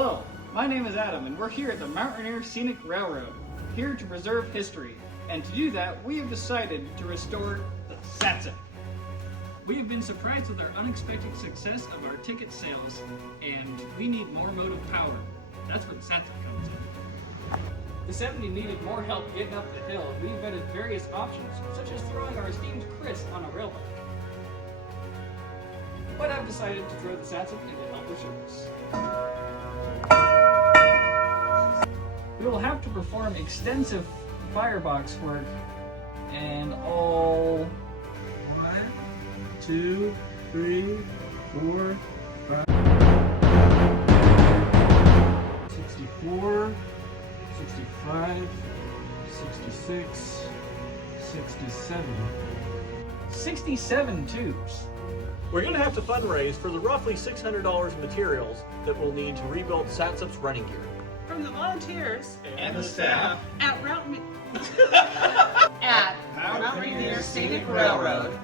Hello, my name is Adam, and we're here at the Rainier Scenic Railroad, here to preserve history. And to do that, we have decided to restore the Satsup. We have been surprised with our unexpected success of our ticket sales, and we need more motive power. That's where the Satsup comes in. The 70 needed more help getting up the hill, and we invented various options, such as throwing our esteemed Chris on a railway. But I've decided to throw the Satsup into helper service. We will have to perform extensive firebox work and all 1, 2, 3, 4, 5, 64, 65, 66, 67. 67 tubes. We're going to have to fundraise for the roughly $600 in materials that we'll need to rebuild Satsup's running gear. From the volunteers And the staff at Rainier Scenic Railroad